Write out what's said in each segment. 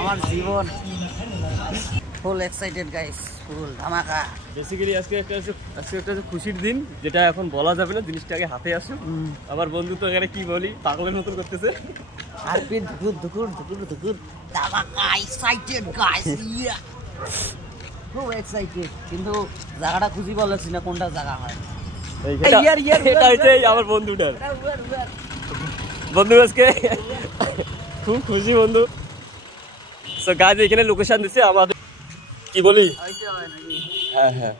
আমার জীবন ফুল excited guys, ফুল ধামাকা। Basically আজকে একটা খুশির দিন, যেটা এখন বলা যাবে না, জিনিসটা আগে হাতে আসুন। আমার বন্ধু তো এখানে কি বলি পাগলের মতন করতেছে। হার্টবিট ধুকুর ধুকুর ধুকুর ধুকুর ধামাকা, এক্সাইটেড গাইস, ইয়া খুব এক্সাইটেড। কিন্তু জায়গাটা খুঁজি বলেছি না কোনটা জায়গা হয়। এটা হচ্ছে আমার বন্ধুটার বন্ধু, আজকে খুব খুশি বন্ধু। সো গাইস এখানে লোকেশন দিছে আমাদের, কি বলি, হ্যাঁ হ্যাঁ।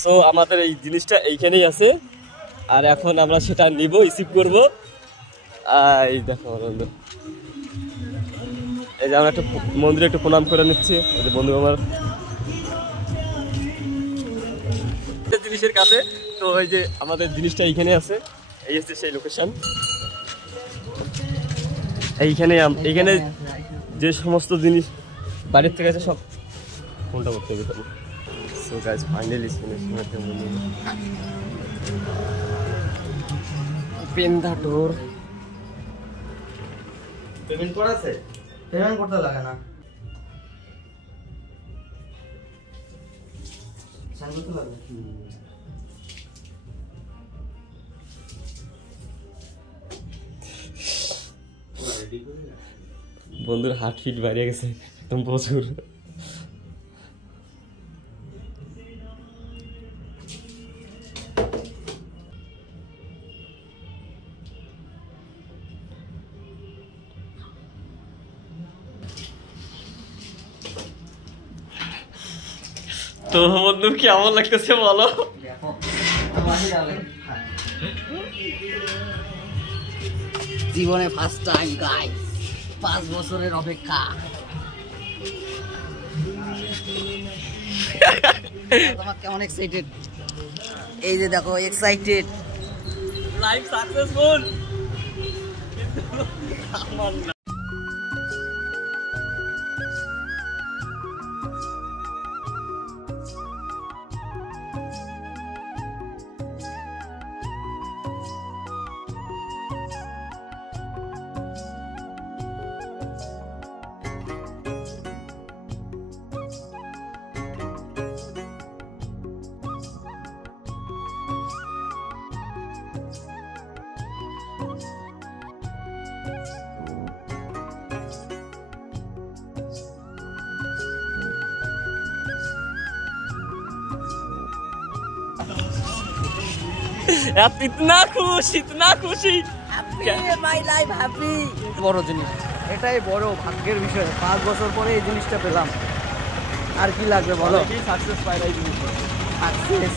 সো আমাদের এই জিনিসটা এইখানেই আছে, আর এখন আমরা সেটা নিব, রিসিভ করবো। এই দেখো বন্ধু, এই যে আমরা একটা মন্দিরে একটু প্রণাম করে নিচ্ছি। এই যে বন্ধু আমার জিনিসের কাছে, তো এই যে আমাদের জিনিসটা এইখানে আছে, এই হচ্ছে সেই লোকেশন। এইখানে যে সমস্ত জিনিস বাড়ির থেকে আছে সব কোনটা করতে হবে। So guys finally open the door. Payment করা আছে? পেমেন্ট করতে লাগে না, সাইন করতে লাগে। বন্ধুর হার্ট ফিট বাইরে গেছে একদম প্রচুর। তো বন্ধু কেমন লাগতেছে বলো? জীবনে ফার্স্ট টাইম গাইস, 5 বছরের অপেক্ষা। তোমার কেমন এক্সাইটেড? এই যে দেখো এক্সাইটেড, লাইফ সাকসেসফুল। इतना खुशी মাই লাইফ হ্যাপি। বড় জিনিস, এটাই বড় ভাগ্যের বিষয়। 5 বছর পরে এই জিনিসটা পেলাম, আর কি লাগবে বলো? সাকসেস পাই এই জিনিস, সাকসেস।